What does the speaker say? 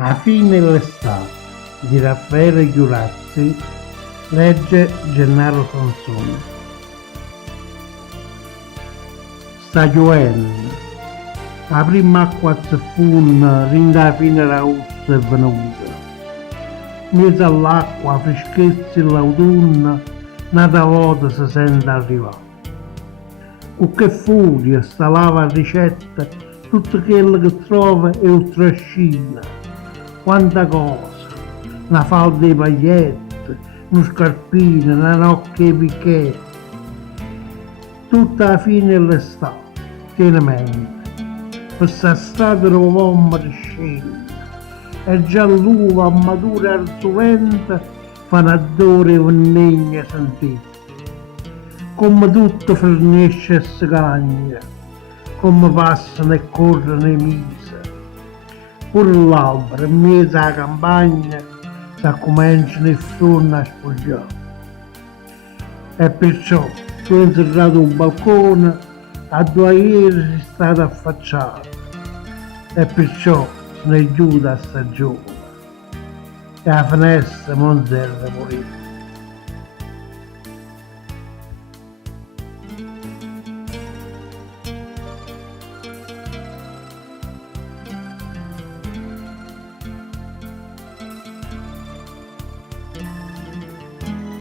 A fine l'estate di Raffaele Chiurazzi, legge Gennaro Sansone. Sta giovendo, la prima acqua zeffuna rinda fine la ussa è venuta. Mezzo all'acqua, freschezza l'autunno, nata volta si sente arrivare. Con che furia sta lava ricetta, tutto quello che trova è un trascina. Quanta cosa, una falda di pagliette, uno scarpino, una nocchia di picchetti. Tutta la fine dell'estate, pienamente, per sta strada dovevamo scendere. E già l'uva a matura arzulenta fa un odore di vennegna sentita. Come tutto fornisce e si cagna, come passano e corrono i mesi. Pure l'albero, in mezzo alla campagna, si cominciano i froni a sfoggiare. E perciò, tu hai entrato un balcone, a 2 ieri sei stato affacciato. E perciò sono giù da stagione. E la finestra non serve morire.